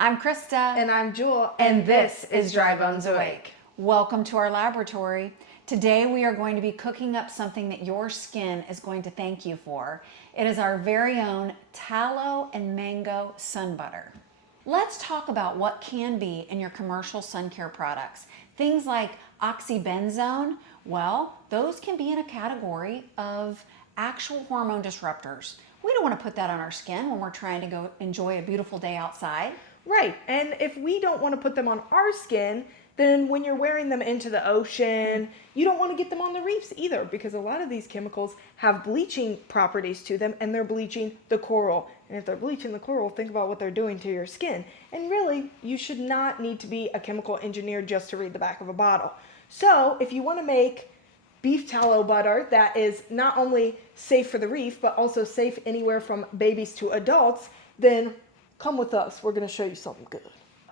I'm Krista. And I'm Jewel. And this is Dry Bones Awake. Welcome to our laboratory. Today we are going to be cooking up something that your skin is going to thank you for. It is our very own Tallow and Mango Sun Butter. Let's talk about what can be in your commercial sun care products. Things like oxybenzone, well, those can be in a category of actual hormone disruptors. We don't want to put that on our skin when we're trying to go enjoy a beautiful day outside. Right, and if we don't want to put them on our skin, then when you're wearing them into the ocean, you don't want to get them on the reefs either, because a lot of these chemicals have bleaching properties to them, and they're bleaching the coral. And if they're bleaching the coral, think about what they're doing to your skin. And really, you should not need to be a chemical engineer just to read the back of a bottle. So if you want to make beef tallow butter that is not only safe for the reef, but also safe anywhere from babies to adults, then come with us. We're going to show you something good.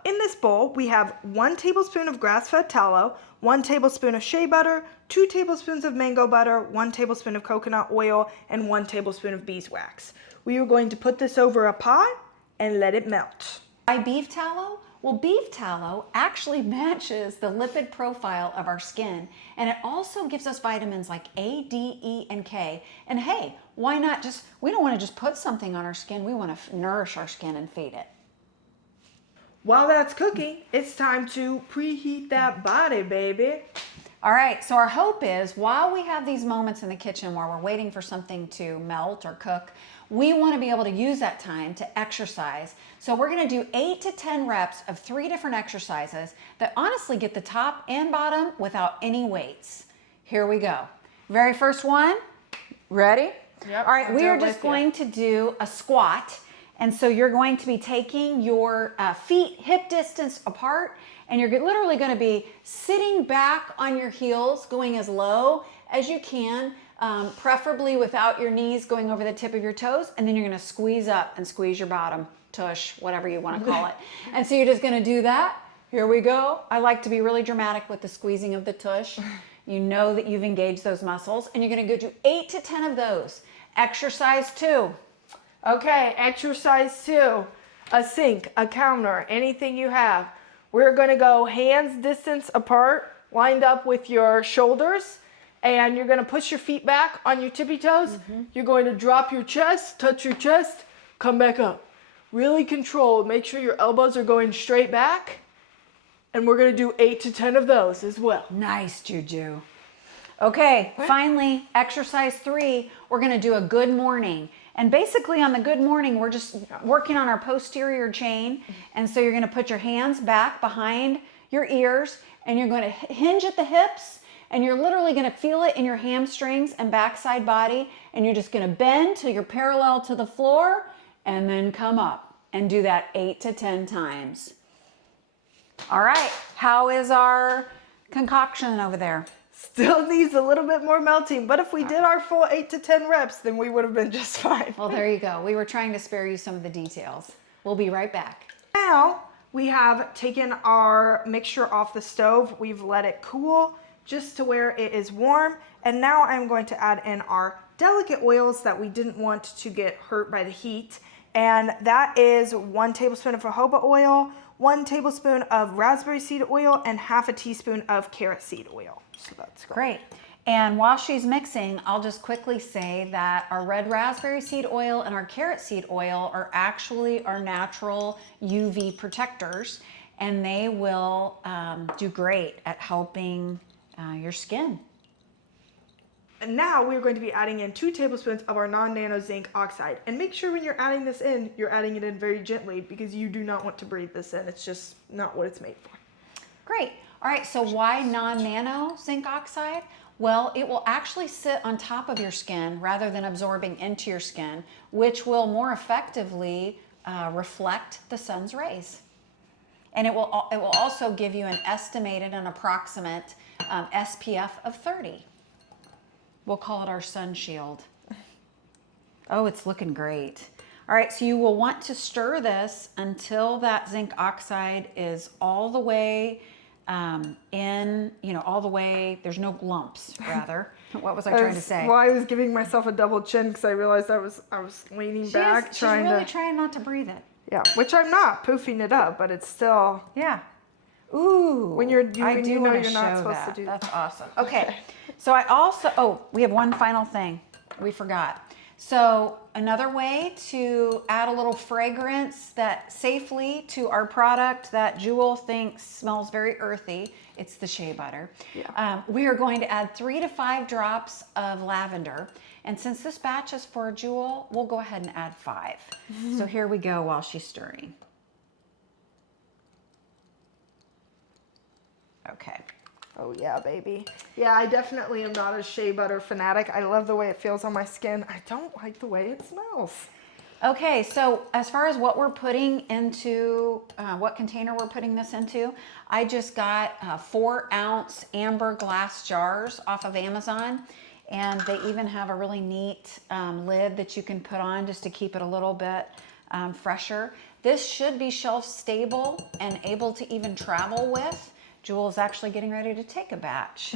In this bowl, we have 1 tablespoon of grass-fed tallow, 1 tablespoon of shea butter, 2 tablespoons of mango butter, 1 tablespoon of coconut oil, and 1 tablespoon of beeswax. We are going to put this over a pot and let it melt. Why beef tallow? Well, beef tallow actually matches the lipid profile of our skin, and it also gives us vitamins like A, D, E, and K. And hey, why not we don't want to just put something on our skin, we want to nourish our skin and feed it. While that's cooking, it's time to preheat that body, baby. All right, so our hope is while we have these moments in the kitchen where we're waiting for something to melt or cook, we want to be able to use that time to exercise. So we're going to do 8 to 10 reps of 3 different exercises that honestly get the top and bottom without any weights. Here we go. Very first one, ready? Yep. All right, we are just going to do a squat. And so you're going to be taking your feet hip distance apart, and you're literally going to be sitting back on your heels, going as low as you can, preferably without your knees going over the tip of your toes, and then you're going to squeeze up and squeeze your bottom, tush, whatever you want to call it. And so you're just going to do that. Here we go. I like to be really dramatic with the squeezing of the tush. You know that you've engaged those muscles, and you're going to go do 8 to 10 of those. Exercise 2. Okay, exercise 2, a sink, a counter, anything you have. We're going to go hands distance apart, lined up with your shoulders, and you're going to push your feet back on your tippy toes. You're going to drop your chest, touch your chest, come back up. Really controlled. Make sure your elbows are going straight back, and we're going to do 8 to 10 of those as well. Nice, Juju. Okay, finally, exercise 3, we're going to do a good morning. And basically on the good morning, we're just working on our posterior chain. And so you're going to put your hands back behind your ears, and you're going to hinge at the hips, and you're literally going to feel it in your hamstrings and backside body. And you're just going to bend till you're parallel to the floor, and then come up and do that 8 to 10 times. All right, how is our concoction over there? Still needs a little bit more melting, but if we did our full 8 to 10 reps, then we would have been just fine. Well, there you go. We were trying to spare you some of the details. We'll be right back. Now we have taken our mixture off the stove. We've let it cool just to where it is warm. And now I'm going to add in our delicate oils that we didn't want to get hurt by the heat. And that is 1 tablespoon of jojoba oil, 1 tablespoon of raspberry seed oil, and half a teaspoon of carrot seed oil. So that's great. And while she's mixing, I'll just quickly say that our red raspberry seed oil and our carrot seed oil are actually our natural UV protectors, and they will do great at helping your skin. And now we're going to be adding in 2 tablespoons of our non-nano zinc oxide. And make sure when you're adding this in, you're adding it in very gently, because you do not want to breathe this in. It's just not what it's made for. Great. All right, so why non-nano zinc oxide? Well, it will actually sit on top of your skin rather than absorbing into your skin, which will more effectively reflect the sun's rays. And it will also give you an estimated and approximate SPF of 30. We'll call it our sun shield. Oh, it's looking great. All right, so you will want to stir this until that zinc oxide is all the way all the way, there's no lumps, rather. What was I trying to say? Well, I was giving myself a double chin because I realized I was leaning back she's really trying not to breathe it. Yeah, which I'm not poofing it up, but it's still. Yeah. Ooh. When you're I do want to you're not show supposed that. to do. That's awesome. Okay. So I also, oh, we have one final thing we forgot. So another way to add a little fragrance that safely to our product that Jewel thinks smells very earthy, it's the shea butter. Yeah. We are going to add 3 to 5 drops of lavender. And since this batch is for Jewel, we'll go ahead and add 5. So here we go while she's stirring. Okay. Oh yeah, baby. Yeah, I definitely am not a shea butter fanatic. I love the way it feels on my skin. I don't like the way it smells. Okay, so as far as what we're putting into, what container we're putting this into, I just got 4-ounce amber glass jars off of Amazon. And they even have a really neat lid that you can put on just to keep it a little bit fresher. This should be shelf stable and able to even travel with. Jewel's actually getting ready to take a batch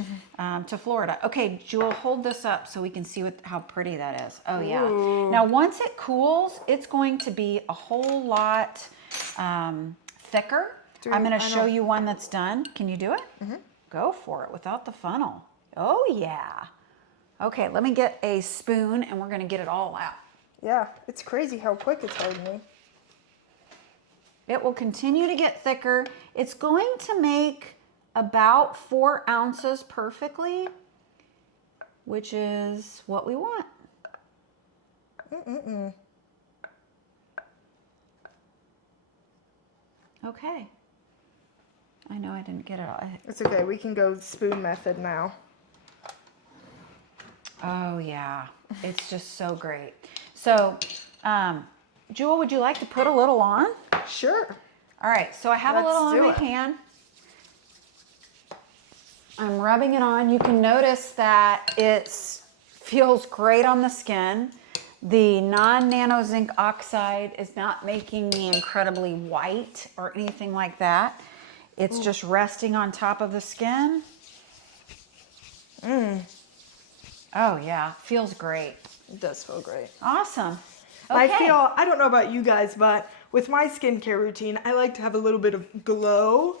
to Florida. Okay, Jewel, hold this up so we can see how pretty that is. Oh yeah. Ooh. Now once it cools, it's going to be a whole lot thicker. I'm going to show you one that's done. Can you do it? Go for it without the funnel. Oh yeah. Okay, let me get a spoon and we're going to get it all out. Yeah, it's crazy how quick it's hardening. It will continue to get thicker. It's going to make about 4 ounces perfectly, which is what we want. Okay. I know I didn't get it all. It's okay, we can go spoon method now. Oh yeah, it's just so great. So, Jewel, would you like to put a little on? Sure. All right, so I have a little on my hand. I'm rubbing it on. You can notice that it feels great on the skin. The non-nano zinc oxide is not making me incredibly white or anything like that. It's just resting on top of the skin. Oh yeah, feels great. It does feel great. Awesome. Okay. I don't know about you guys, but with my skincare routine, I like to have a little bit of glow.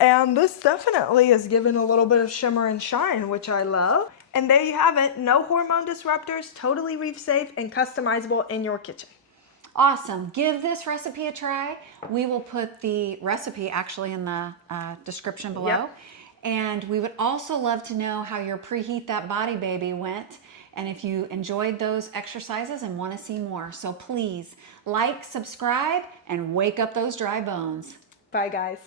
And this definitely is giving a little bit of shimmer and shine, which I love. And there you have it. No hormone disruptors, totally reef safe and customizable in your kitchen. Awesome. Give this recipe a try. We will put the recipe actually in the description below. Yep. And we would also love to know how your Preheat That Body baby went. And if you enjoyed those exercises and want to see more. So please like, subscribe, and wake up those dry bones. Bye, guys.